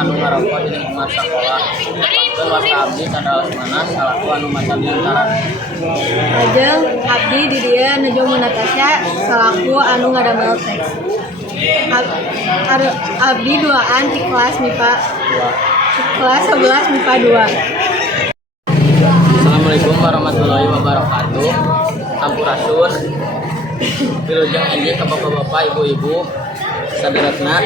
anu ngarokok di lingkungan sekolah. Nepangkeun wasta abdi kada mana salaku anu maca diantara. Lajeng abdi di dieu nuju Natasha salaku anu ngadamel teks. Abdi duaan di kelas MIPA 11 MIPA 2. Assalamualaikum warahmatullahi wabarakatuh. Sampurasun. Wilujeng inji ka bapak-bapak, ibu-ibu, saberetna.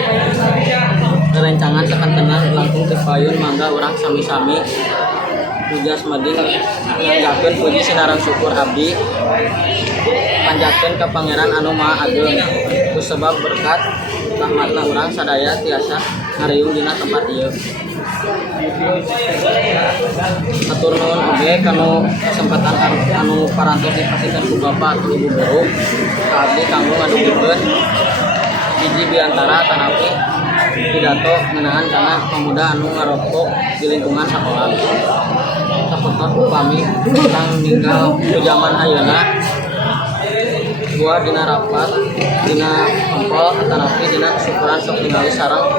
Rerencangan sakantenan langkung teu payun mangga urang sami-sami tugas mading nganggakeun puji sinaran syukur abdi panjatkeun ka Pangeran anu Maha Ageung ku sebab berkat rahmatna urang sadaya tiasa ngariung dina tempat ieu. Atur nuhun oge kanu kesempatan anu parantos dipasikeun ku Bapak atau Ibu guru ka abdi kanggo ngadugikeun hiji biantara tanapi pidato ngeunaan kana pemuda anu ngarokok di lingkungan sakola. Sapotot upami kang ninggal ku zaman ayeuna gua dina rapat dina empol atanapi dina syukuran sok ningali sareng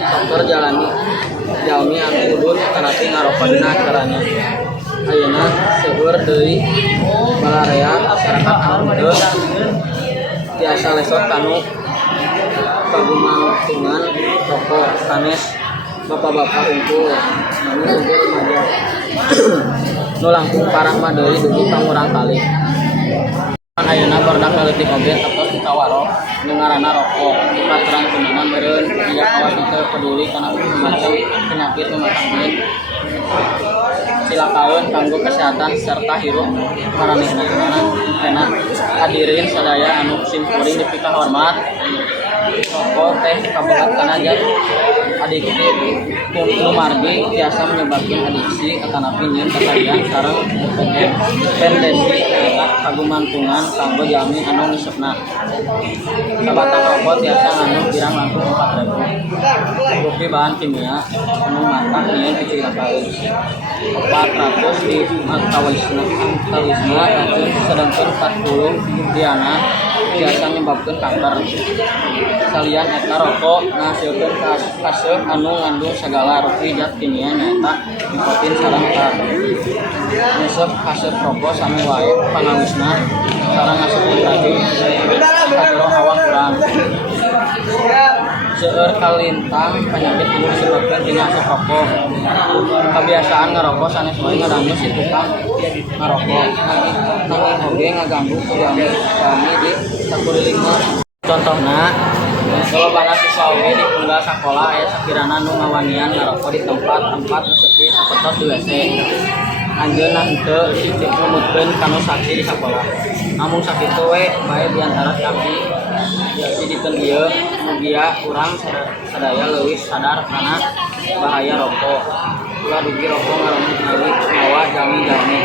dokter jalani jalmi anu udun atanapi ngarokok dina acaranya. Ayeuna seueur deui balarea masyarakat anu teu tiasa lesot kanu kagumantungan rokok sanes bapak-bapak unggul nanu unggul remaja nu langkung parah mah deui dugi pangurang kali. Ayeuna barudak leutik oge atos ditawaro nu ngaranna rokok patrang kunaon meureun aya kawas teu peduli kana macam penyakit nu matangkeun. Silakan kanggo kesehatan serta hirup maranehna kena hadirin sadaya anu simkuring dipika hormat. Rokok teh kabogat kana jat adiksi kumargi biasa menyebabkan adiksi atanapi nyeun kesadian sareng dependensi eta kagumantungan kanggo jalmi anu ngisepna. Sabatang rokok tiasa ngandung pirang langkung 4.000 rupi bahan kimia anu mantap nyeun dicirakaeun 400 di antawisna sedangkan 40 diana biasa menyebabkan kanker. Salian eta rokok ngahasilkeun kaseuh anu ngandung sagala rupi zat kimia nyaeta nikotin sareng tar. Nyesep kaseuh rokok sami wae pangawisna sareng ngasupkeun racun ka jero awak urang. Seueur kalintang penyakit anu disebabkeun tina asap rokok. Kebiasaan ngarokok sanes wae ngarannu si tukang ngarokok. Nanging oge ngaganggu jalmi di sakuliling. Contohna lolobana siswa oge di tunggal sakola aya sakirana nu ngawanian ngarokok di tempat-tempat nu sepi sapertos di WC. Anjeunna henteu numutkeun kanu saksi di sakola. Namun sakitu we bae diantara abdi didikeun ieu mugia urang sadaya leuwih sadar kana bahaya rokok. Ulah dugi rokok ngaranna mawa jalmi-jalmi.